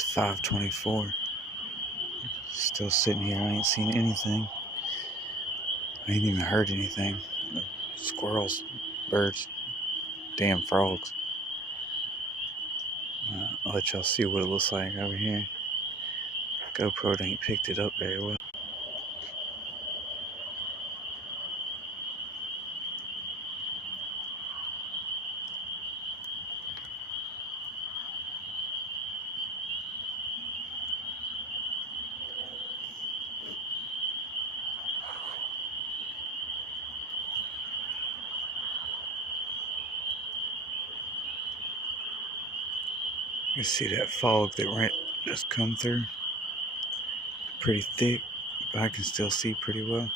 It's 5:24. Still sitting here. I ain't seen anything. I ain't even heard anything. Squirrels, birds, damn frogs. I'll let y'all see what it looks like over here. GoPro ain't picked it up very well. You see that fog that just come through? Pretty thick, but I can still see pretty well.